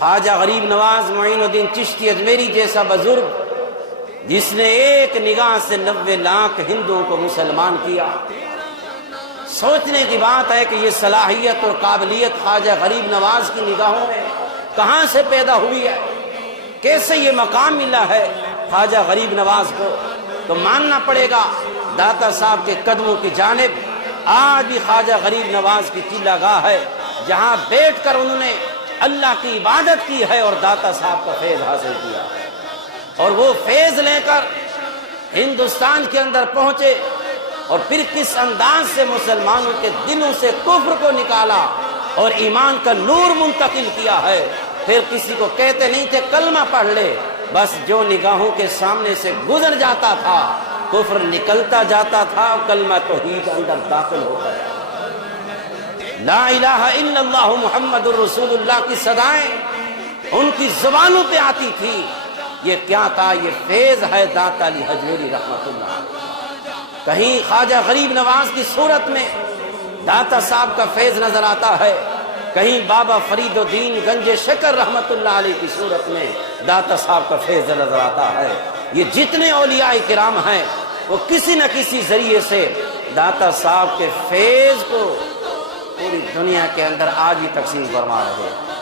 خواجہ غریب نواز معین الدین چشتی اجمیری جیسا بزرگ جس نے ایک نگاہ سے 90 لاکھ ہندوؤں کو مسلمان کیا. سوچنے کی بات ہے کہ یہ صلاحیت اور قابلیت خواجہ غریب نواز کی نگاہوں میں کہاں سے پیدا ہوئی ہے، کیسے یہ مقام ملا ہے خواجہ غریب نواز کو. تو ماننا پڑے گا داتا صاحب کے قدموں کی جانب آج بھی خواجہ غریب نواز کی قلعہ گاہ ہے، جہاں بیٹھ کر انہوں نے اللہ کی عبادت کی ہے اور داتا صاحب کا فیض حاصل کیا ہے. اور وہ فیض لے کر ہندوستان کے اندر پہنچے اور پھر کس انداز سے مسلمانوں کے دلوں سے کفر کو نکالا اور ایمان کا نور منتقل کیا ہے. پھر کسی کو کہتے نہیں تھے کلمہ پڑھ لے، بس جو نگاہوں کے سامنے سے گزر جاتا تھا کفر نکلتا جاتا تھا، کلمہ توحید اندر داخل ہوتا ہے. لا الہ الا اللہ محمد الرسول اللہ کی صدائیں ان کی زبانوں پہ آتی تھی. یہ کیا تھا؟ یہ فیض ہے داتا علی حجویری رحمت اللہ. کہیں خواجہ غریب نواز کی صورت میں داتا صاحب کا فیض نظر آتا ہے، کہیں بابا فرید الدین گنج شکر رحمت اللہ علیہ کی صورت میں داتا صاحب کا فیض نظر آتا ہے. یہ جتنے اولیاء کرام ہیں وہ کسی نہ کسی ذریعے سے داتا صاحب کے فیض کو پوری دنیا کے اندر آج بھی تقسیم فرما رہے ہیں.